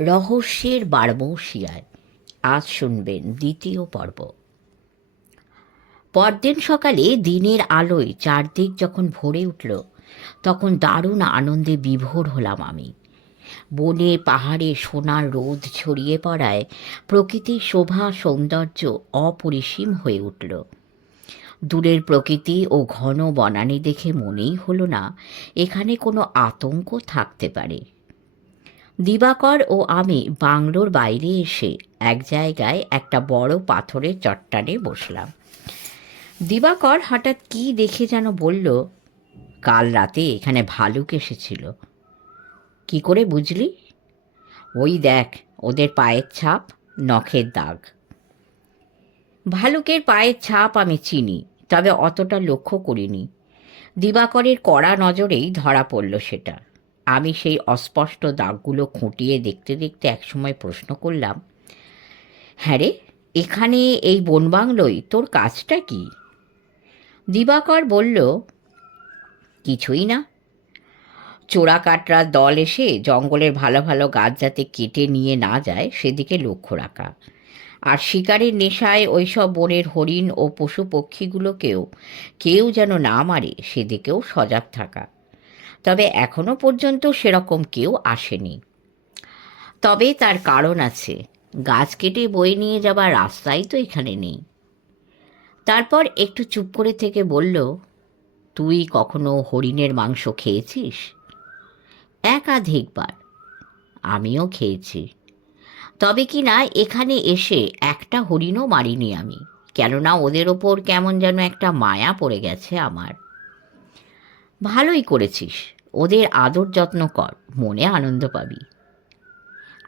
রহস্যের বারবৌশিয়ায় আজ শুনবেন দ্বিতীয় পর্ব। পরদিন সকালে দিনের আলোয় চারদিক যখন ভরে উঠল, তখন দারুণ আনন্দে বিভোর হলাম আমি। বনে, পাহাড়ে সোনার রোদ ছড়িয়ে পড়ায় প্রকৃতির শোভা সৌন্দর্য অপরিসীম হয়ে উঠল। দূরের প্রকৃতি ও ঘন বনানী দেখে মনেই হলো না, এখানে কোনো আতঙ্ক থাকতে পারে। দিবাকর ও আমি বাংলোর বাইরে এসে এক জায়গায় একটা বড় পাথরের চট্টানে বসলাম। দিবাকর হঠাৎ কি দেখে যেন বলল, কাল রাতে এখানে ভালুক এসেছিল। কি করে বুঝলি? ওই দেখ, ওদের পায়ের ছাপ, নখের দাগ। ভালুকের পায়ের ছাপ আমি চিনি, তবে অতটা লক্ষ্য করিনি। দিবাকরের কড়া নজরেই ধরা পড়ল সেটা। আমি সেই অস্পষ্ট দাগগুলো খুঁটিয়ে দেখতে দেখতে একসময় প্রশ্ন করলাম হ্যাঁ রে, এখানে এই বনবাংলোয় তোর কাজটা কি? দিবাকর বলল, কিছুই না। চোরা কাটরার দল এসে জঙ্গলের ভালো ভালো গাছ যাতে কেটে নিয়ে না যায়, সেদিকে লক্ষ্য রাখা। আর শিকারের নেশায় ওইসব বনের হরিণ ও পশু পক্ষীগুলোকেও কেউ যেন না মারে, সেদিকেও সজাগ থাকা। তবে এখনও পর্যন্ত সেরকম কেউ আসেনি। তবে তার কারণ আছে, গাছ কেটে বয়ে নিয়ে যাবার রাস্তাই তো এখানে নেই। তারপর একটু চুপ করে থেকে বলল, তুই কখনো হরিণের মাংস খেয়েছিস? একাধিকবার, আমিও খেয়েছি। তবে কি না, এখানে এসে একটা হরিণও মারিনি আমি, কেননা ওদের ওপর কেমন যেন একটা মায়া পড়ে গেছে আমার। ভালোই করেছিস ওদের আদর যত্ন কর, মনে আনন্দ পাবি।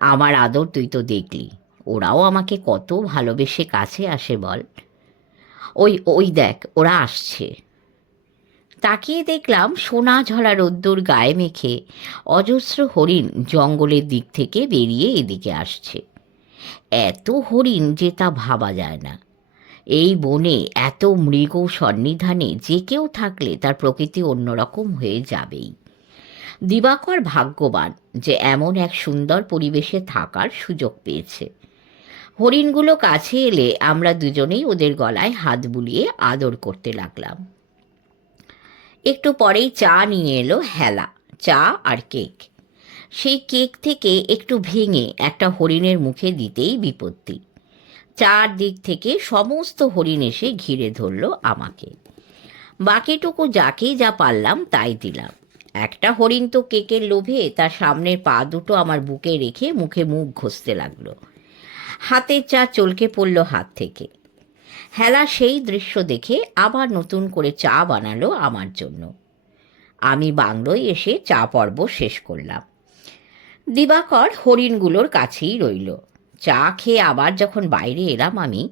আমার আদর তুই তো দেখলি, ওরাও আমাকে কত ভালোবেসে কাছে আসে বল। ওই ওই দেখ, ওরা আসছে। তাকিয়ে দেখলাম সোনা ঝরা রোদ্দুর গায়ে মেখে অজস্র হরিণ জঙ্গলের দিক থেকে বেরিয়ে এদিকে আসছে। এত হরিণ যে তা ভাবা যায় না। এই বনে এত মৃগ সন্নিধানে যে কেউ থাকলে তার প্রকৃতি অন্যরকম হয়ে যাবেই। দিবাকর ভাগ্যবান যে এমন এক সুন্দর পরিবেশে থাকার সুযোগ পেয়েছে। হরিণগুলো কাছে এলে আমরা দুজনেই ওদের গলায় হাত বুলিয়ে আদর করতে লাগলাম। একটু পরেই চা নিয়ে এলো হেলা, চা আর কেক। সেই কেক থেকে একটু ভেঙে একটা হরিণের মুখে দিতেই বিপত্তি। চারদিক থেকে সমস্ত হরিণ এসে ঘিরে ধরল আমাকে। বাকিটুকু যাকেই যা পারলাম তাই দিলাম। একটা হরিণ তো কেকের লোভে, তার সামনের পা দুটো আমার বুকে রেখে মুখে মুখ ঘষতে লাগল। হাতের চা চলকে পড়ল হাত থেকে। হেলা সেই দৃশ্য দেখে আবার নতুন করে চা বানালো আমার জন্য। আমি বাংলোয় এসে চা পর্ব শেষ করলাম। দিবাকর হরিণগুলোর কাছেই রইল। চা খেয়ে আবার যখন বাইরে এলাম আমি,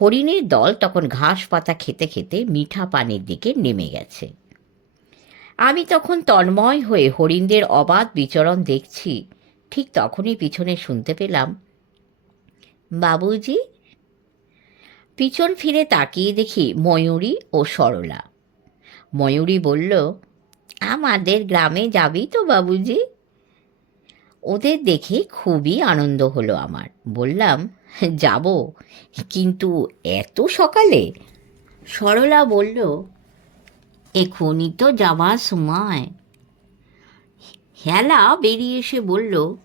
হরিণের দল তখন ঘাস পাতা খেতে খেতে মিঠা পানির দিকে নেমে গেছে। আমি তখন তন্ময় হয়ে হরিণদের অবাধ বিচরণ দেখছি। ঠিক তখনই পিছনে শুনতে পেলাম, বাবুজি? পিছন ফিরে তাকিয়ে দেখি ময়ূরী ও সরলা। ময়ূরী বলল, আমাদের গ্রামে যাবি তো বাবুজি? ওদের দেখে খুবই আনন্দ হলো আমার। বললাম, যাব, কিন্তু এত সকালে? সরলা বলল এখনই তো যাওয়ার সময়। হেলা বেরিয়ে এসে বলল,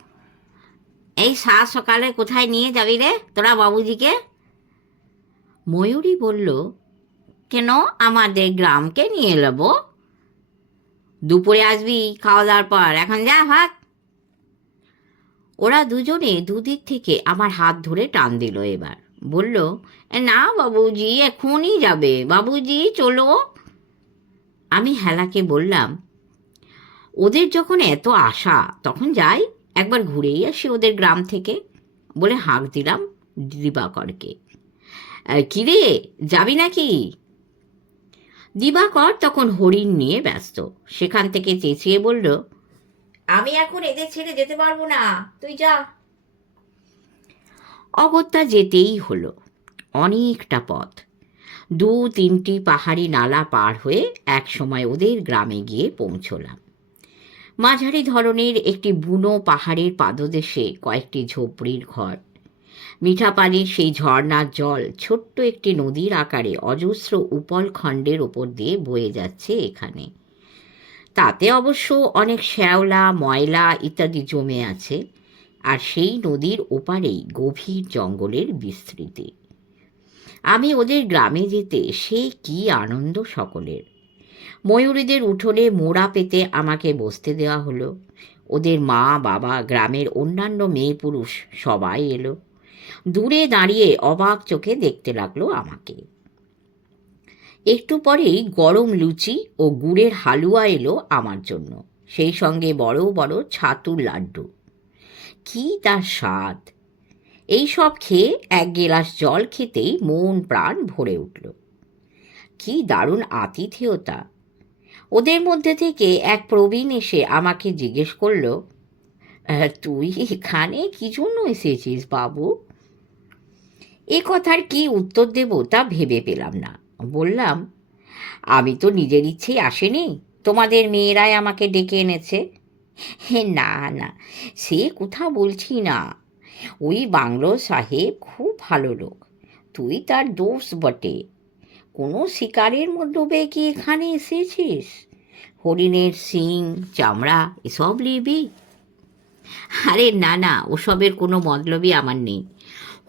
এই সাত সকালে কোথায় নিয়ে যাবি রে তোরা বাবুজিকে? ময়ূরী বলল, কেন আমাদের গ্রামকে নিয়ে নেব দুপুরে আসবি খাওয়া দাওয়ার পর, এখন যা ভাত ওরা দুজনে দুদিক থেকে আমার হাত ধরে টান দিল এবার। বলল, "এ না বাবুজি এখনই যাবে। বাবুজি, চলো। আমি হেলাকে বললাম ওদের যখন এত আশা তখন যাই একবার ঘুরেই আসি ওদের গ্রাম থেকে। বলে হাঁক দিলাম দিবাকরকে। "আহ, কিরে যাবি নাকি? দিবাকর তখন হরিণ নিয়ে ব্যস্ত। সেখান থেকে চেঁচিয়ে বলল আমি এখন এদের ছেড়ে যেতে পারব না তুই যা। অগত্যা যেতেই হলো। অনেকটা পথ। দু তিনটি পাহাড়ি নালা পার হয়ে এক সময় ওদের গ্রামে গিয়ে পৌঁছলাম। মাঝারি ধরনের একটি বুনো পাহাড়ের পাদদেশে কয়েকটি ঝোপড়ির ঘর। মিঠা পানির সেই ঝর্ণার জল ছোট্ট একটি নদীর আকারে অজস্র উপল খণ্ডের ওপর দিয়ে বয়ে যাচ্ছে এখানে। তাতে অবশ্য অনেক শ্যাওলা, ময়লা ইত্যাদি জমে আছে, আর সেই নদীর ওপারেই গভীর জঙ্গলের বিস্তৃতি। আমি ওদের গ্রামে যেতে সে কি আনন্দ সকলের। ময়ূরীদের উঠোনে মোড়া পেতে আমাকে বসতে দেওয়া হলো। ওদের মা, বাবা, গ্রামের অন্যান্য মেয়ে পুরুষ সবাই এলো। দূরে দাঁড়িয়ে অবাক চোখে দেখতে লাগল আমাকে। একটু পরেই গরম লুচি ও গুড়ের হালুয়া এলো আমার জন্য। সেই সঙ্গে বড় বড় ছাতুর লাড্ডু। কি তার স্বাদ! এই সব খেয়ে এক গেলাস জল খেতেই মন প্রাণ ভরে উঠল। কি দারুণ আতিথেয়তা। ওদের মধ্যে থেকে এক প্রবীণ এসে আমাকে জিজ্ঞেস করল "আহ, তুই এখানে কি জন্য এসেছিস বাবু? এ কথার কি উত্তর দেব তা ভেবে পেলাম না। বললাম আমি তো নিজের ইচ্ছেই আসেনি তোমাদের মেয়েরাই আমাকে ডেকে এনেছে। না না সে কোথা বলছি না। ওই বাংলো সাহেব খুব ভালো লোক। তুই তার দোষ বটে। কোনো শিকারের মধ্যে কি এখানে এসেছিস? হরিণের শিং, চামড়া, এসব নিবি? আরে না না, ওসবের কোনো মতলবই আমার নেই।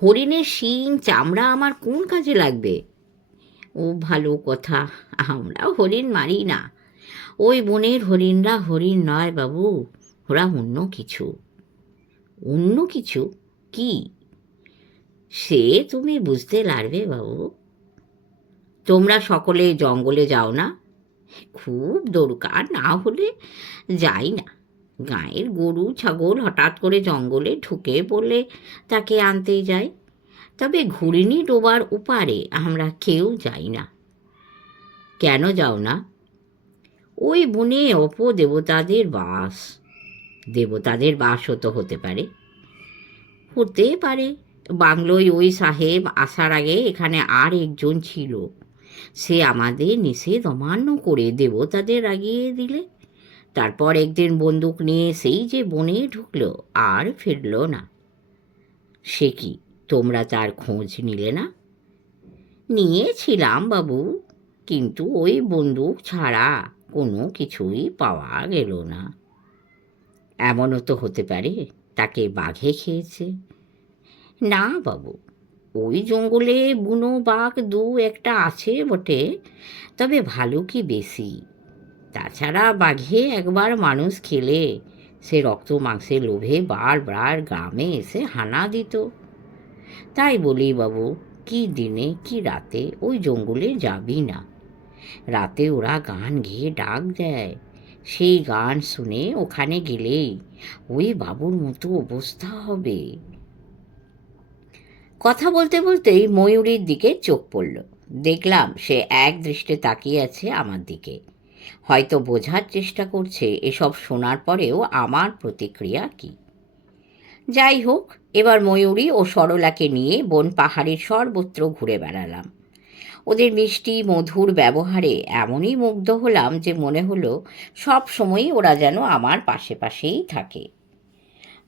হরিণের শিং, চামড়া আমার কোন কাজে লাগবে? ও ভালো কথা আমরা হরিণ মারি না। ওই বনের হরিণরা হরিণ নয় বাবু, ওরা অন্য কিছু। অন্য কিছু কি? সে তুমি বুঝতে পারবে বাবু। তোমরা সকলে জঙ্গলে যাও না। খুব দরকার না হলে যাই না। গায়ের গরু, ছাগল হঠাৎ করে জঙ্গলে ঢুকে পড়লে তাকে আনতে যাই। তবে ঘুরিনি ডোবার উপারে আমরা কেউ যাই না। কেন যাও না? ওই বনে অপদেবতাদের বাস। দেবতাদের বাসও তো হতে পারে। হতে পারে। বাংলোয় ওই সাহেব আসার আগে এখানে আর একজন ছিল। সে আমাদের নিষেধ অমান্য করে দেবতাদের আগিয়ে দিলে। তারপর একদিন বন্দুক নিয়ে সেই যে বনে ঢুকলো, আর ফিরল না। সে কি, তোমরা তার খোঁজ নিলে না? নিয়েছিলাম বাবু, কিন্তু ওই বন্দুক ছাড়া কোনো কিছুই পাওয়া গেল না। এমনও তো হতে পারে তাকে বাঘে খেয়েছে। না বাবু, ওই জঙ্গলে বুনো বাঘ দু একটা আছে বটে, তবে ভালো কি বেশি? তাছাড়া বাঘে একবার মানুষ খেলে, সে রক্ত মাংসের লোভে বারবার গ্রামে এসে হানা দিত। তাই বলি বাবু, কি দিনে কি রাতে ওই জঙ্গলে যাবি না? রাতে ওরা গান গেয়ে ডাক দেয় সেই গান শুনে ওখানে গেলেই ওই বাবুর মতো অবস্থা হবে। কথা বলতে বলতেই ময়ূরীর দিকে চোখ পড়ল। দেখলাম সে এক দৃষ্টে তাকিয়ে আছে আমার দিকে। হয়তো বোঝার চেষ্টা করছে এসব শোনার পরেও আমার প্রতিক্রিয়া কি। যাই হোক, এবার ময়ূরী ও সরলাকে নিয়ে বন পাহাড়ের সর্বত্র ঘুরে বেড়ালাম। ওদের মিষ্টি, মধুর ব্যবহারে এমনই মুগ্ধ হলাম যে মনে হলো সব সময়ই ওরা যেন আমার পাশে পাশেই থাকে।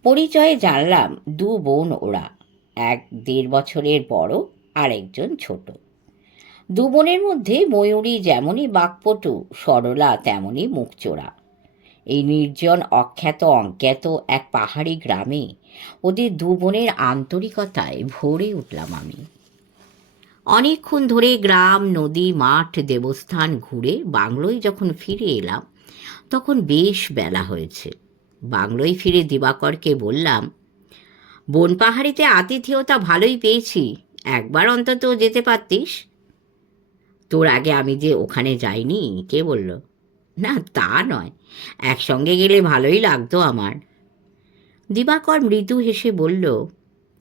পরিচয়ে জানলাম দু বোন ওরা, এক দেড় বছরের বড় আর একজন ছোট। দু বোনের মধ্যে ময়ূরী যেমনই বাকপটু, সরলা তেমনই মুখচোরা। এই নির্জন, অখ্যাত, অজ্ঞাত এক পাহাড়ি গ্রামে ওদের দু বোনের আন্তরিকতায় ভরে উঠলাম আমি। অনেকক্ষণ ধরে গ্রাম, নদী, মাঠ, দেবস্থান ঘুরে বাংলোয় যখন ফিরে এলাম, তখন বেশ বেলা হয়েছে। বাংলোয় ফিরে দিবাকরকে বললাম, বন পাহাড়িতে আতিথেয়তা ভালোই পেয়েছি। একবার অন্তত যেতে পারতিস? তোর আগে আমি যে ওখানে যাইনি, কে বলল। না, তা নয়। একসঙ্গে গেলে ভালোই লাগতো আমার। দিবাকর মৃদু হেসে বলল,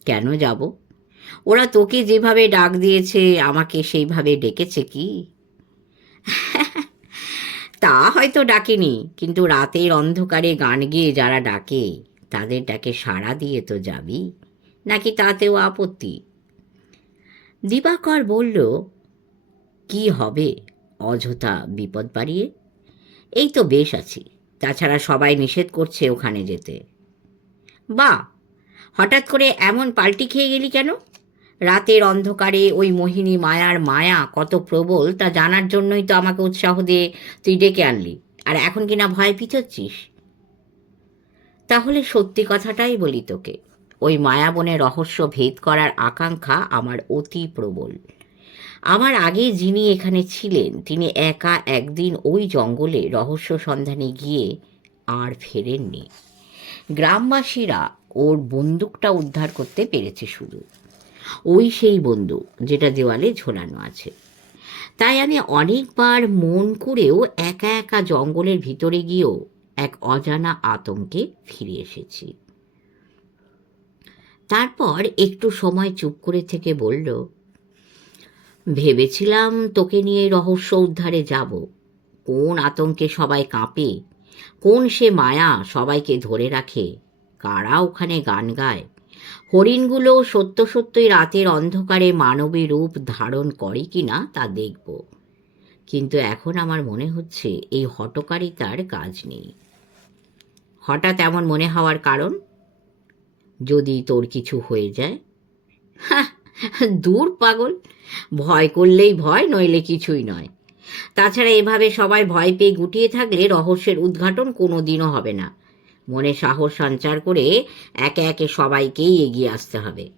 কেন যাব? ওরা তোকে যেভাবে ডাক দিয়েছে, আমাকে সেইভাবে ডেকেছে কি? তা হয়তো ডাকেনি, কিন্তু রাতের অন্ধকারে গান গেয়ে যারা ডাকে, তাদের ডাকে সাড়া দিয়ে তো যাবি, নাকি তাতেও আপত্তি? দিবাকর বলল, কি হবে? অযথা বিপদ বাড়িয়ে? এই তো বেশ আছি, তাছাড়া সবাই নিষেধ করছে ওখানে যেতে। বা হঠাৎ করে এমন পাল্টি খেয়ে গেলি কেন? রাতের অন্ধকারে ওই মোহিনী মায়ার মায়া কত প্রবল তা জানার জন্যই তো আমাকে উৎসাহ দিয়ে তুই ডেকে আনলি। আর এখন কিনা ভয় পিছোচ্ছিস তাহলে সত্যি কথাটাই বলি তোকে, ওই মায়াবনে রহস্য ভেদ করার আকাঙ্ক্ষা আমার অতি প্রবল। আমার আগে যিনি এখানে ছিলেন, তিনি একা একদিন ওই জঙ্গলে রহস্য সন্ধানে গিয়ে আর ফেরেননি। গ্রামবাসীরা ওর বন্দুকটা উদ্ধার করতে পেরেছে শুধু। ওই সেই বন্দুক যেটা দেওয়ালে ঝোলানো আছে। তাই আমি অনেকবার মন করেও একা একা জঙ্গলের ভিতরে গিয়েও এক অজানা আতঙ্কে ফিরে এসেছি। তারপর একটু সময় চুপ করে থেকে বলল, ভেবেছিলাম তোকে নিয়ে রহস্য উদ্ধারে যাব। কোন আতঙ্কে সবাই কাঁপে? কোন সে মায়া সবাইকে ধরে রাখে? কারা ওখানে গান গায়? হরিণগুলো সত্য সত্যই রাতের অন্ধকারে মানবী রূপ ধারণ করে কি না তা দেখব। কিন্তু এখন আমার মনে হচ্ছে এই হটকারিতার কাজ নেই। হঠাৎ এমন মনে হওয়ার কারণ? যদি তোর কিছু হয়ে যায়। দূর পাগল। ভয় করলেই ভয়, নইলে কিছুই নয়। তাছাড়া এভাবে সবাই ভয় পেয়ে গুটিয়ে থাকলে রহস্যের উদ্ঘাটন কোনো দিনও হবে না। মনে সাহস সঞ্চার করে একে একে সবাইকেই এগিয়ে আসতে হবে।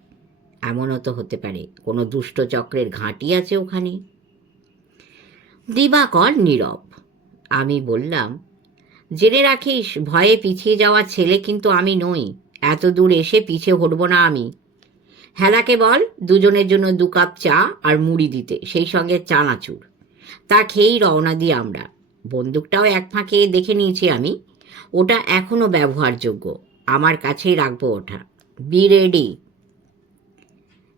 এমনও তো হতে পারে, কোনো দুষ্ট চক্রের ঘাঁটি আছে ওখানে। দিবাকর নীরব। আমি বললাম, জেনে রাখিস, ভয়ে পিছিয়ে যাওয়া ছেলে কিন্তু আমি নই। এত দূর এসে পিছে হটব না আমি। হেলাকে বল, দুজনের জন্য দু কাপ চা আর মুড়ি দিতে, সেই সঙ্গে চানাচুর। তা খেয়েই রওনা দিই আমরা। বন্দুকটাও এক ফাঁকে দেখে নিয়েছি আমি। ওটা এখনও ব্যবহারযোগ্য। আমার কাছেই রাখব ওটা। বি রেডি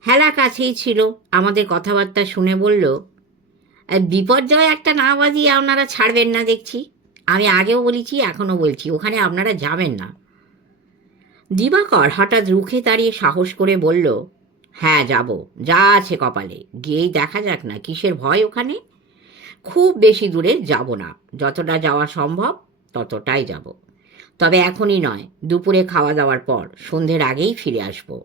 হেলা কাছেই ছিল। আমাদের কথাবার্তা শুনে বলল "আর বিপর্যয় একটা না বাজিয়ে আপনারা ছাড়বেন না দেখছি। আমি আগেও বলেছি, এখনও বলছি। ওখানে আপনারা যাবেন না। দিবাকর হঠাৎ রুখে দাঁড়িয়ে সাহস করে বলল হ্যাঁ যাব। যা আছে কপালে। গিয়েই দেখা যাক না, কিসের ভয় ওখানে? খুব বেশি দূরে যাব না। যতটা যাওয়া সম্ভব ততটাই যাব। তবে এখনই নয়, দুপুরে খাওয়া দাওয়ার পর সন্ধ্যের আগেই ফিরে আসব।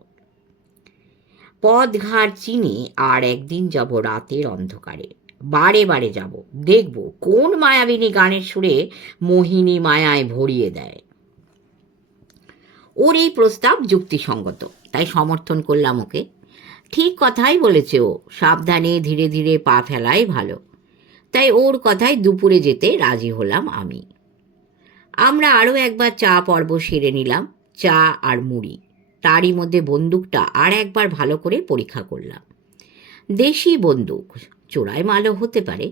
পথ ঘাট চিনি আর একদিন যাব রাতের অন্ধকারে। বারে বারে যাব, দেখব কোন মায়াবিনী গানের সুরে মোহিনী মায়ায় ভরিয়ে দেয়। ওর এই প্রস্তাব যুক্তিসঙ্গত, তাই সমর্থন করলাম ওকে। ঠিক কথাই বলেছে ও, সাবধানে ধীরে ধীরে পা ফেলাই ভালো। তাই ওর কথায় দুপুরে যেতে রাজি হলাম আমি। আমরা আরও একবার চা পর্ব সেরে নিলাম, চা আর মুড়ি। তারই মধ্যে বন্দুকটা আর একবার ভালো করে পরীক্ষা করলাম। দেশি বন্দুক চোরাই মালও হতে পারে,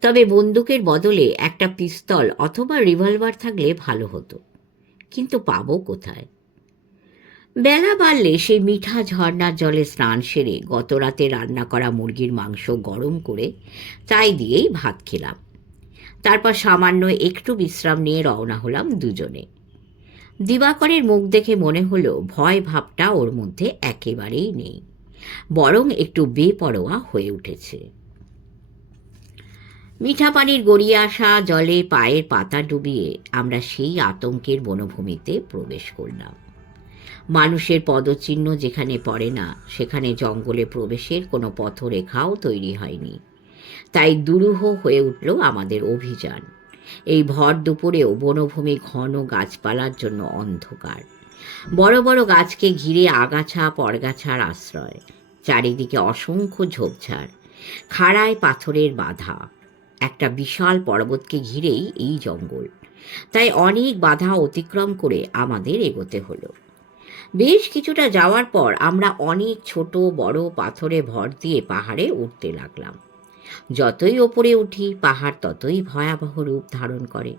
তবে বন্দুকের বদলে একটা পিস্তল অথবা রিভলভার থাকলে ভালো হতো। কিন্তু পাবো কোথায়? বেলা বাড়লে সেই মিঠা ঝর্ণার জলে স্নান সেরে গত রাতে রান্না করা মুরগির মাংস গরম করে তাই দিয়েই ভাত খেলাম। তারপর সামান্য একটু বিশ্রাম নিয়ে রওনা হলাম দুজনে। দিবাকরের মুখ দেখে মনে হলো ভয় ভাবটা ওর মধ্যে একেবারেই নেই, বরং একটু বেপরোয়া হয়ে উঠেছে। মিঠা পানির গড়িয়ে আসা জলে পায়ের পাতা ডুবিয়ে আমরা সেই আতঙ্কের বনভূমিতে প্রবেশ করলাম। মানুষের পদচিহ্ন যেখানে পড়ে না, সেখানে জঙ্গলে প্রবেশের কোনো পথরেখাও তৈরি হয়নি। তাই দুরূহ হয়ে উঠল আমাদের অভিযান। এই ভর দুপুরেও বনভূমি ঘন গাছপালার জন্য অন্ধকার। বড় বড় গাছকে ঘিরে আগাছা, পরগাছার আশ্রয়, চারিদিকে অসংখ্য ঝোপঝাড়, খাড়ায় পাথরের বাধা। একটা বিশাল পর্বতকে ঘিরেই এই জঙ্গল। তাই অনেক বাধা অতিক্রম করে আমাদের এগোতে হলো। বেশ কিছুটা যাওয়ার পর আমরা অনেক ছোট, বড় পাথরে ভর দিয়ে পাহাড়ে উঠতে লাগলাম। যতই ওপরে উঠি, পাহাড় ততই ভয়াবহ রূপ ধারণ করে।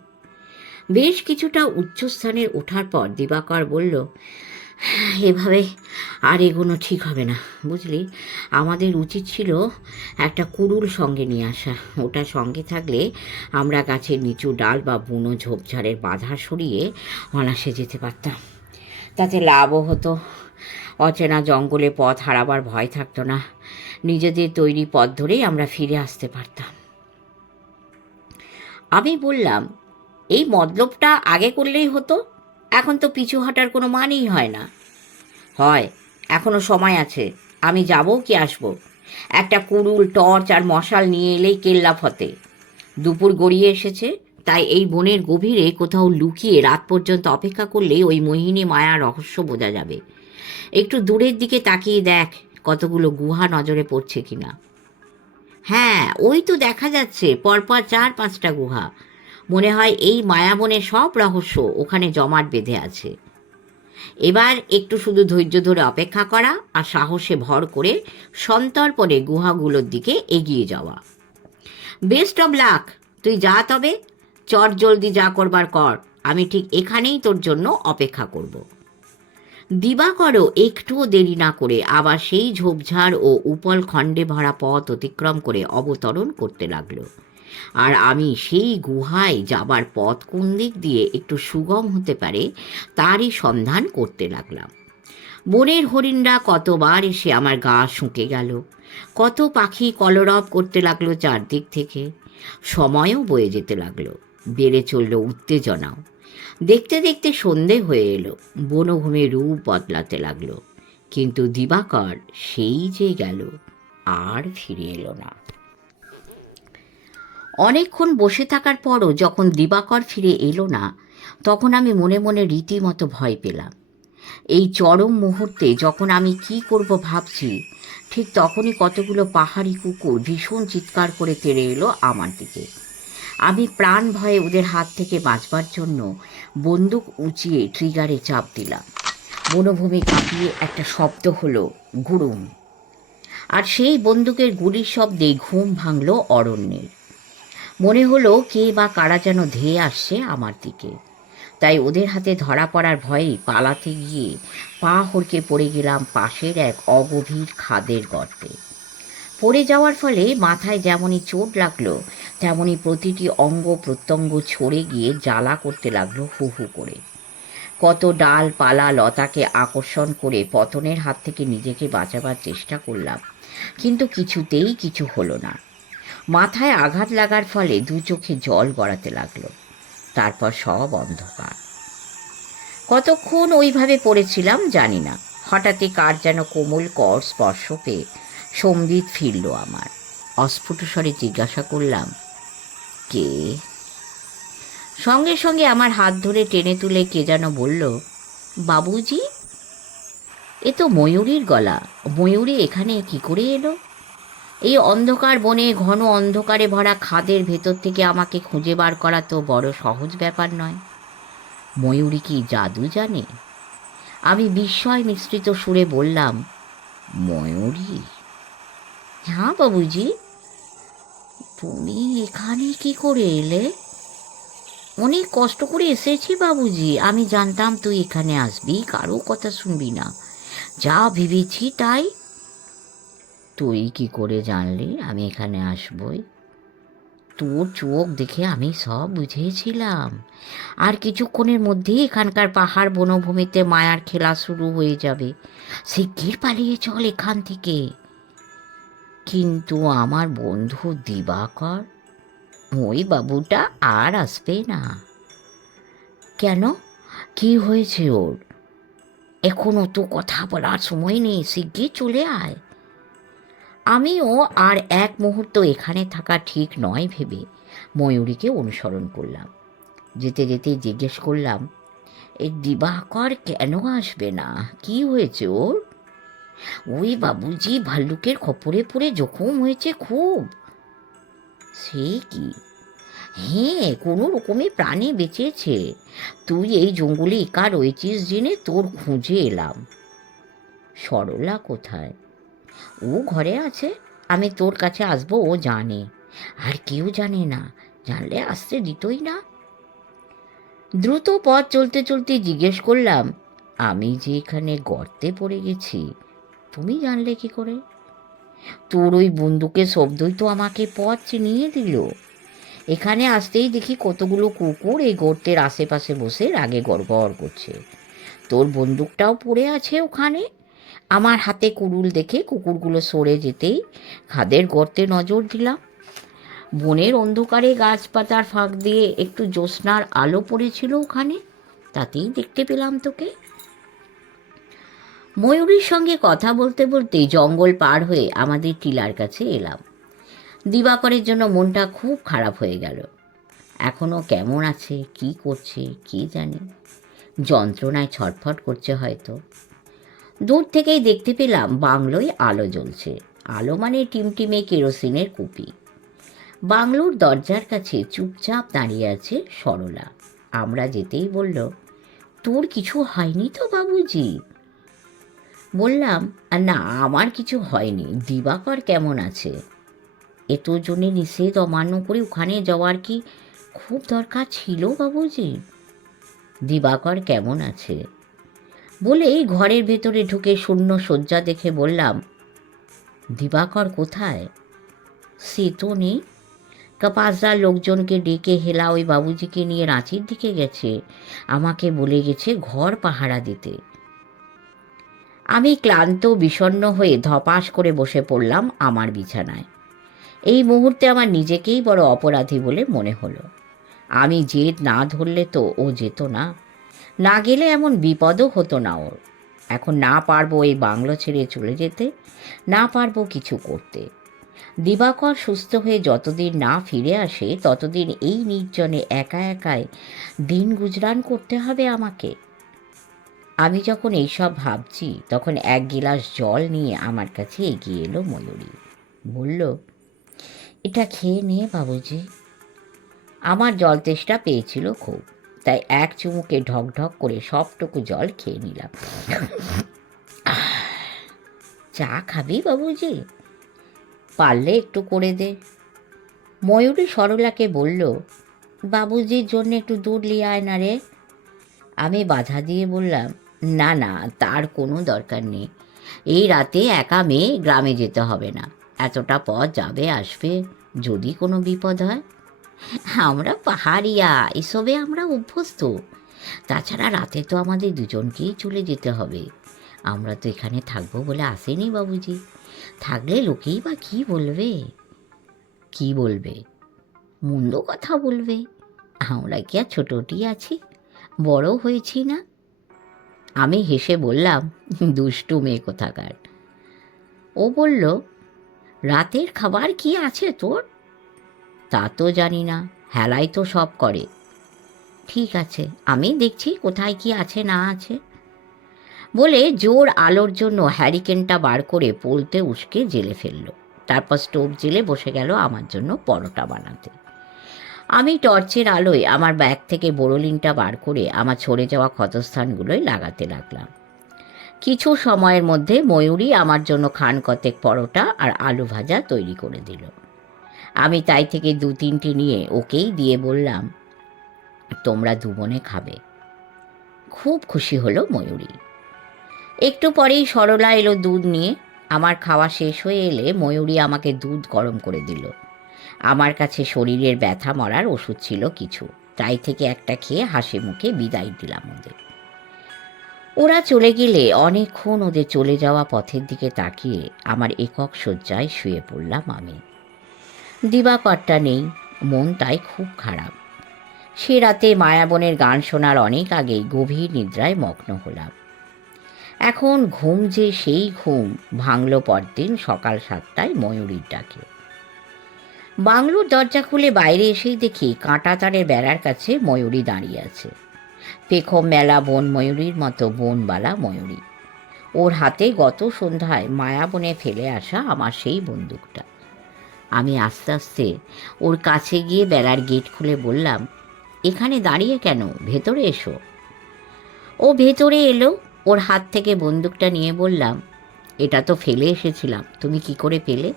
বেশ কিছুটা উচ্চস্থানে ওঠার পর দিবাকর বলল, এভাবে আর এগোনো ঠিক হবে না, বুঝলি? আমাদের উচিত ছিল একটা কুড়ুল সঙ্গে নিয়ে আসা। ওটা সঙ্গে থাকলে আমরা গাছের নিচু ডাল বা বুনো ঝোপঝাড়ের বাধা সরিয়ে অনাসে যেতে পারতাম। তাতে লাভও হতো। অচেনা জঙ্গলে পথ হারাবার ভয় থাকতো না। নিজেদের তৈরি পথ ধরেই আমরা ফিরে আসতে পারতাম। আমি বললাম, এই মতলবটা আগে করলেই হতো, এখন তো পিছু হাঁটার কোনো মানেই হয় না। হয়, এখনও সময় আছে, আমি যাব কি আসব? একটা কুড়ুল, টর্চ আর মশাল নিয়ে এলেই কেল্লা ফতে। দুপুর গড়িয়ে এসেছে, তাই এই বনের গভীরে কোথাও লুকিয়ে রাত পর্যন্ত অপেক্ষা করলেই ওই মোহিনী মায়া রহস্য বোঝা যাবে। একটু দূরের দিকে তাকিয়ে দেখ কতগুলো গুহা নজরে পড়ছে কিনা? হ্যাঁ ওই তো দেখা যাচ্ছে, পরপর চার পাঁচটা গুহা। মনে হয় এই মায়াবনের সব রহস্য ওখানে জমাট বেঁধে আছে। এবার একটু শুধু ধৈর্য ধরে অপেক্ষা করা আর সাহসে ভর করে সন্তর্পণে গুহাগুলোর দিকে এগিয়ে যাওয়া। বেস্ট অব লাক, তুই যা তবে। চট জলদি যা করবার কর, আমি ঠিক এখানেই তোর জন্য অপেক্ষা করব। দিবাকরও একটুও দেরি না করে। আবার সেই ঝোপঝাড় ও উপল খণ্ডে ভরা পথ অতিক্রম করে অবতরণ করতে লাগল। আর আমি সেই গুহায় যাবার পথ কোন দিক দিয়ে একটু সুগম হতে পারে, তারই সন্ধান করতে লাগলাম। বনের হরিণরা কতবার এসে আমার গা শুঁকে গেল। কত পাখি কলরব করতে লাগল চারদিক থেকে। সময়ও বয়ে যেতে লাগল। বেড়ে চলল উত্তেজনাও। দেখতে দেখতে সন্ধে হয়ে এলো। বনভূমি রূপ বদলাতে লাগল। কিন্তু দিবাকর সেই যে গেল, আর ফিরে এলো না। অনেকক্ষণ বসে থাকার পরও যখন দিবাকর ফিরে এলো না, তখন আমি মনে মনে রীতিমতো ভয় পেলাম। এই চরম মুহূর্তে যখন আমি কি করব ভাবছি, ঠিক তখনই কতগুলো পাহাড়ি কুকুর ভীষণ চিৎকার করে তেড়ে এলো আমার দিকে। আমি প্রাণ ভয়ে ওদের হাত থেকে বাঁচবার জন্য বন্দুক উঁচিয়ে ট্রিগারে চাপ দিলাম। বনভূমি কাঁপিয়ে একটা শব্দ হলো গুড়ুম আর সেই বন্দুকের গুলির শব্দে ঘুম ভাঙল অরণ্যের। মনে হলো কে বা কারা যেন ধেয়ে আসছে আমার দিকে। তাই ওদের হাতে ধরা পড়ার ভয়ে পালাতে গিয়ে পা হড়কে পড়ে গেলাম পাশের এক অগভীর খাদের গর্তে। পড়ে যাওয়ার ফলে মাথায় যেমনই চোট লাগল তেমনি প্রতিটি অঙ্গ প্রত্যঙ্গ ছড়ে গিয়ে জ্বালা করতে লাগল হু হু করে। কত ডাল পালা লতাকে আকর্ষণ করে পতনের হাত থেকে নিজেকে বাঁচাবার চেষ্টা করলাম, কিন্তু কিছুতেই কিছু হলো না। মাথায় আঘাত লাগার ফলে দু চোখে জল গড়াতে লাগল, তারপর সব অন্ধকার। কতক্ষণ ওইভাবে পড়েছিলাম জানি না, হঠাৎই কার যেন কোমল কর স্পর্শ পেয়ে সম্বিত ফিরল আমার। অস্ফুট স্বরে জিজ্ঞাসা করলাম, কে? সঙ্গে সঙ্গে আমার হাত ধরে টেনে তুলে কে যেন বলল, বাবুজি? এ তো ময়ূরীর গলা। ময়ূরী এখানে কি করে এলো? এই অন্ধকার বনে, ঘন অন্ধকারে ভরা খাদের ভেতর থেকে আমাকে খুঁজে বার করা তো বড় সহজ ব্যাপার নয়। ময়ূরী কি জাদু জানে? আমি বিস্ময় মিশ্রিত সুরে বললাম, ময়ূরী? হ্যাঁ বাবুজি তুমি এখানে কি করে এলে? অনেক কষ্ট করে এসেছি বাবুজি আমি জানতাম তুই এখানে আসবি, কারও কথা শুনবি না। যা ভেবেছি তাই। তুই কি করে জানলি আমি এখানে আসবই? তোর চোখ দেখে আমি সব বুঝেছিলাম। আর কিছুক্ষণের মধ্যেই এখানকার পাহাড় বনভূমিতে মায়ার খেলা শুরু হয়ে যাবে। শিগগির পালিয়ে চল এখান থেকে। কিন্তু আমার বন্ধু দিবাকর, ওই বাবুটা আর আসবে না। কেন? কি হয়েছে ওর? এখনও তো কথা বলার সময় নেই শিগগির চলে আয়। আমিও আর এক মুহূর্ত এখানে থাকা ঠিক নয় ভেবে ময়ূরীকে অনুসরণ করলাম। যেতে যেতে জিজ্ঞেস করলাম এই দিবাকর কেন আসবে না? কি হয়েছে ওর? ওই বাবুজি ভাল্লুকের খপরে পড়ে জখম হয়েছে খুব। সে কি? হ্যাঁ কোনো রকমে প্রাণে বেঁচেছে। তুই এই জঙ্গলে একা রয়েছিস জেনে তোর খুঁজে এলাম। সরলা কোথায়? ও ঘরে আছে, আমি তোর কাছে আসব, ও জানে। আর কেউ জানে না, জানলে আসতে দিতই না। দ্রুত পথ চলতে চলতে জিজ্ঞেস করলাম, আমি যে এখানে গর্তে পড়ে গেছি। তুমি জানলে কি করে? তোর ওই বন্দুকের শব্দই তো আমাকে পথ চিনিয়ে দিল। এখানে আসতেই দেখি কতগুলো কুকুর এই গর্তের আশেপাশে বসে রাগে গড়গড় করছে। তোর বন্দুকটাও পড়ে আছে ওখানে? আমার হাতে কুড়ুল দেখে কুকুরগুলো সরে যেতেই খাদের গর্তে নজর দিলাম। বনের অন্ধকারে গাছপাতার ফাঁক দিয়ে একটু জ্যোৎস্নার আলো পড়েছিল ওখানে, তাতেই দেখতে পেলাম তোকে। ময়ূরীর সঙ্গে কথা বলতে বলতে জঙ্গল পার হয়ে আমাদের টিলার কাছে এলাম। দিবাকরের জন্য মনটা খুব খারাপ হয়ে গেল। এখনও কেমন আছে, কি করছে, কি জানি? যন্ত্রণায় ছটফট করছে হয়তো। দূর থেকেই দেখতে পেলাম বাংলোয় আলো জ্বলছে। আলো মানে টিমটিমে কেরোসিনের কুপি। বাংলোর দরজার কাছে চুপচাপ দাঁড়িয়ে আছে সরলা। আমরা যেতেই বলল, তোর কিছু হয়নি তো বাবুজি? বললাম, "আর না, আমার কিছু হয়নি। দিবাকর কেমন আছে? এত জনে নিষেধ অমান্য করে ওখানে যাওয়ার কি খুব দরকার ছিল বাবুজি? দিবাকর কেমন আছে? বলেই ঘরের ভেতরে ঢুকে শূন্য শয্যা দেখে বললাম, দিবাকর কোথায়? সে তো নেই। কাপাসদার লোকজনকে ডেকে হেলা ওই বাবুজিকে নিয়ে রাঁচির দিকে গেছে। আমাকে বলে গেছে ঘর পাহারা দিতে। আমি ক্লান্ত, বিষণ্ণ হয়ে ধপাস করে বসে পড়লাম আমার বিছানায়। এই মুহূর্তে আমার নিজেকেই বড় অপরাধী বলে মনে হলো। আমি জেদ না ধরলে তো ও যেত না। না গেলে এমন বিপদও হতো না ওর। এখন না পারব এই বাংলো ছেড়ে চলে যেতে, না পারব কিছু করতে। দিবাকর সুস্থ হয়ে যতদিন না ফিরে আসে, ততদিন এই নির্জনে একা একাই দিন গুজরান করতে হবে আমাকে। আমি যখন এইসব ভাবছি, তখন এক গিলাস জল নিয়ে আমার কাছে এগিয়ে এলো ময়ূরী। বলল, এটা খেয়ে নিয়ে বাবুজি। আমার জল তেষ্টা পেয়েছিল খুব, তাই এক চুমুকে ঢক ঢক করে সবটুকু জল খেয়ে নিলাম। চা খাবি বাবুজি? পারলে একটু করে দে। ময়ূরী সরলাকে বলল, বাবুজির জন্য একটু দুধ লিয়ে আয় না রে। আমি বাধা দিয়ে বললাম না না, তার কোনো দরকার নেই। এই রাতে একা মেয়ে গ্রামে যেতে হবে না। এতটা পথ যাবে আসবে যদি কোনো বিপদ হয়। আমরা পাহাড়িয়া, এসবে আমরা অভ্যস্ত। তাছাড়া রাতে তো আমাদের দুজনকেই চলে যেতে হবে। আমরা তো এখানে থাকব বলে আসেনি বাবুজি। থাকলে লোকেই বা কী বলবে? কি বলবে? মন্দ কথা বলবে। আমরা কি আর ছোটটি আছি? বড় হয়েছি না? আমি হেসে বললাম, দুষ্টু মেয়ে কোথাকার? ও বলল, রাতের খাবার কি আছে তোর? তা তো জানি না, হেলাই তো সব করে। ঠিক আছে, আমি দেখছি কোথায় কি আছে না আছে। বলে জোর আলোর জন্য হ্যারিকেনটা বার করে পোলতে উস্কে জেলে ফেলল। তারপর স্টোভ জেলে বসে গেল আমার জন্য পরোটা বানাতে। আমি টর্চের আলোয় আমার ব্যাগ থেকে বোরোলিনটা বার করে আমার ছড়ে যাওয়া ক্ষতস্থানগুলোয় লাগাতে লাগলাম। কিছু সময়ের মধ্যে ময়ূরী আমার জন্য খান কতেক পরোটা আর আলু ভাজা তৈরি করে দিল। আমি তাই থেকে দু তিনটি নিয়ে ওকেই দিয়ে বললাম, তোমরা দুবনে খাবে। খুব খুশি হলো ময়ূরী। একটু পরেই সরলা এলো দুধ নিয়ে। আমার খাওয়া শেষ হয়ে এলে ময়ূরী আমাকে দুধ গরম করে দিল। আমার কাছে শরীরের ব্যথা মরার ওষুধ ছিল কিছু। তাই থেকে একটা খেয়ে হাসি মুখে বিদায় দিলাম ওদের। ওরা চলে গেলে অনেকক্ষণ ওদের চলে যাওয়া পথের দিকে তাকিয়ে আমার একক শয্যায় শুয়ে পড়লাম আমি। দিবাকরটা নেই, মন তাই খুব খারাপ। সে রাতে মায়াবনের গান শোনার অনেক আগেই গভীর নিদ্রায় মগ্ন হলাম। এখন ঘুম যে সেই ঘুম ভাঙল পরদিন সকাল সাতটায় ময়ূরীর ডাকে। বাংলোর দরজা খুলে বাইরে এসেই দেখি কাঁটা তারের বেড়ার কাছে ময়ূরী দাঁড়িয়ে আছে। পেখম মেলা বন ময়ূরীর মতো বনবালা ময়ূরী। ওর হাতে গত সন্ধ্যায় মায়াবনে ফেলে আসা আমার সেই বন্দুকটা। আমি আস্তে আস্তে ওর কাছে গিয়ে বেড়ার গেট খুলে বললাম, এখানে দাঁড়িয়ে কেন? ভেতরে এসো। ও ভেতরে এলো, ওর হাত থেকে বন্দুকটা নিয়ে বললাম, এটা তো ফেলে এসেছিলাম, তুমি কি করে পেলে?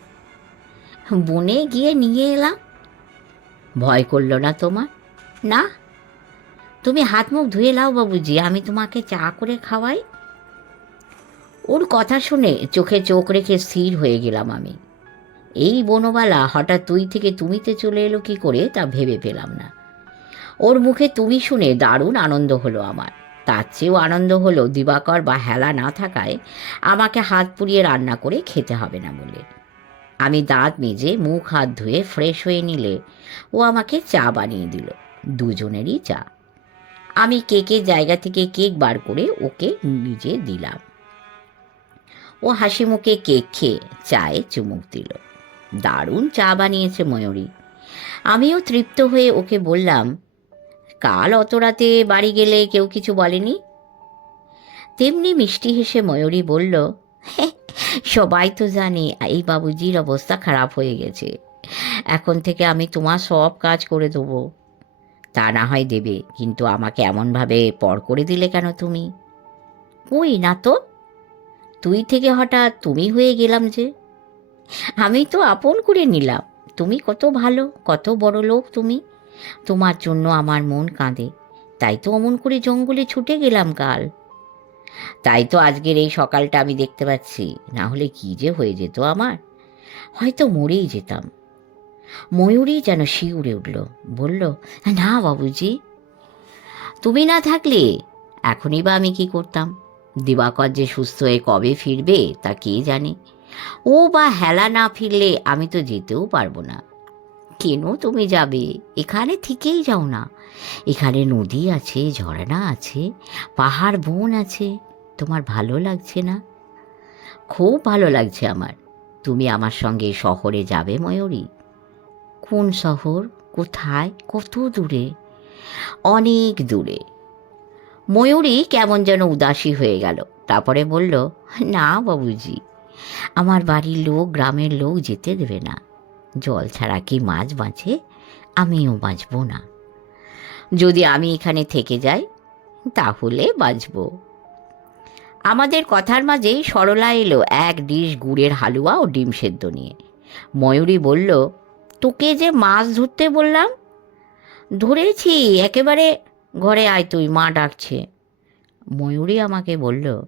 বনে গিয়ে নিয়ে এলাম। ভয় করল না তোমার? না। তুমি হাত মুখ ধুয়ে লাও বাবুজি, আমি তোমাকে চা করে খাওয়াই। ওর কথা শুনে চোখে চোখ রেখে স্থির হয়ে গেলাম আমি। এই বনবালা, হঠাৎ তুই থেকে তুমিতে চলে এলো কি করে তা ভেবে পেলাম না। ওর মুখে তুমি শুনে দারুণ আনন্দ হলো আমার। তার চেয়েও আনন্দ হলো দিবাকর বা হেলা না থাকায় আমাকে হাত পুড়িয়ে রান্না করে খেতে হবে না বলে। আমি দাঁত মেজে মুখ হাত ধুয়ে ফ্রেশ হয়ে নিলে ও আমাকে চা বানিয়ে দিল। দুজনেরই চা। আমি কেকের জায়গা থেকে কেক বার করে ওকে নিজে দিলাম। ও হাসি মুখে কেক খেয়ে চায়ে চুমুক দিল। দারুণ চা বানিয়েছে ময়ূরী। আমিও তৃপ্ত হয়ে ওকে বললাম কাল অত রাতে বাড়ি গেলে কেউ কিছু বলেনি? তেমনি মিষ্টি হেসে ময়ূরী বলল "হ্যাঁ, সবাই তো জানে, এই বাবুজির অবস্থা খারাপ হয়ে গেছে। এখন থেকে আমি তোমার সব কাজ করে দেবো। তা না হয় দেবে, কিন্তু আমাকে এমনভাবে পর করে দিলে কেন তুমি? কই না তো? তুই থেকে হঠাৎ তুমি হয়ে গেলাম যে। আমি তো আপন করে নিলাম। তুমি কত ভালো, কত বড় লোক তুমি। তোমার জন্য আমার মন কাঁদে। তাই তো অমন করে জঙ্গলে ছুটে গেলাম কাল। তাই তো আজকের এই সকালটা আমি দেখতে পাচ্ছি। না হলে কি যে হয়ে যেত আমার? হয়তো মরেই যেতাম। ময়ূরী যেন শিউরে উঠল, বলল, না বাবুজি। তুমি না থাকলে এখনই বা আমি কি করতাম? দিবাকর যে সুস্থ হয়ে কবে ফিরবে তা কে জানে? ও বা হেলা না ফিরলে আমি তো যেতেও পারব না। কেন তুমি যাবে? এখানে থেকেই যাও না। এখানে নদী আছে, ঝর্ণা আছে, পাহাড়, বন আছে। তোমার ভালো লাগছে না? খুব ভালো লাগছে আমার। তুমি আমার সঙ্গে শহরে যাবে ময়ূরী। কোন শহর? কোথায়? কত দূরে? অনেক দূরে। ময়ূরী কেমন যেন উদাসী হয়ে গেল। তারপরে বলল, না বাবুজি, আমার বাড়ির লোক, গ্রামের লোক যেতে দেবে না। জল ছাড়া কি মাছ বাঁচে? আমিও বাঁচব না। যদি আমি এখানে থেকে যাই, তাহলে বাঁচব। আমাদের কথার মাঝেই সরলা এলো এক ডিশ গুড়ের হালুয়া ও ডিম সেদ্ধ নিয়ে। ময়ূরী বলল, তোকে যে মাছ ধরতে বললাম? ধরেছি, একেবারে ঘরে আয় তুই, মা ডাকছে। ময়ূরী আমাকে বলল,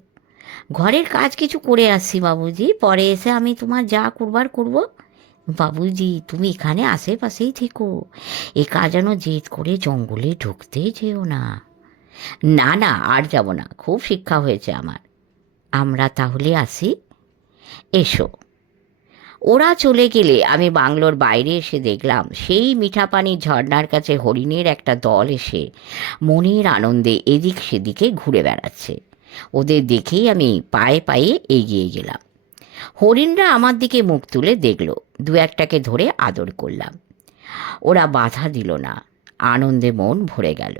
ঘরের কাজ কিছু করে আসছি বাবুজি, পরে এসে আমি তোমার যা করবার করব বাবুজি, তুমি এখানে আশেপাশেই থেকো। একা যেন জেদ করে জঙ্গলে ঢুকতে যেও না। না না, আর যাব না, খুব শিক্ষা হয়েছে আমার। আমরা তাহলে আসি? এসো। ওরা চলে গেলে আমি বাংলোর বাইরে এসে দেখলাম, সেই মিঠাপানির ঝর্নার কাছে হরিণের একটা দল এসে মনের আনন্দে এদিক সেদিকে ঘুরে বেড়াচ্ছে। ওদের দেখেই আমি পায়ে পায়ে এগিয়ে গেলাম। হরিণরা আমার দিকে মুখ তুলে দেখল। দু একটাকে ধরে আদর করলাম। ওরা বাধা দিল না। আনন্দে মন ভরে গেল।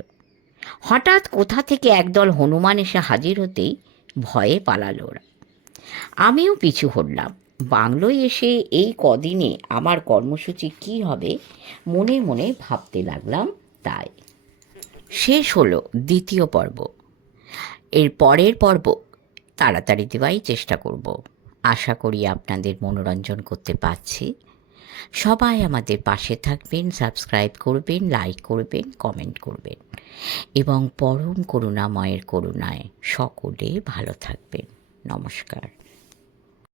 হঠাৎ কোথা থেকে একদল হনুমান এসে হাজির হতেই ভয়ে পালালো ওরা। আমিও পিছু হটলাম। বাংলোয় এসে এই কদিনে আমার কর্মসূচি কি হবে মনে মনে ভাবতে লাগলাম তাই। শেষ হলো দ্বিতীয় পর্ব। এর পরের পর্ব তাড়াতাড়ি দেওয়াই চেষ্টা করব। আশা করি আপনাদের মনোরঞ্জন করতে পারছি। সবাই আমাদের পাশে থাকবেন সাবস্ক্রাইব করবেন লাইক করবেন কমেন্ট করবেন এবং পরম করুণাময়ের করুণায় সকলে ভালো থাকবেন। নমস্কার।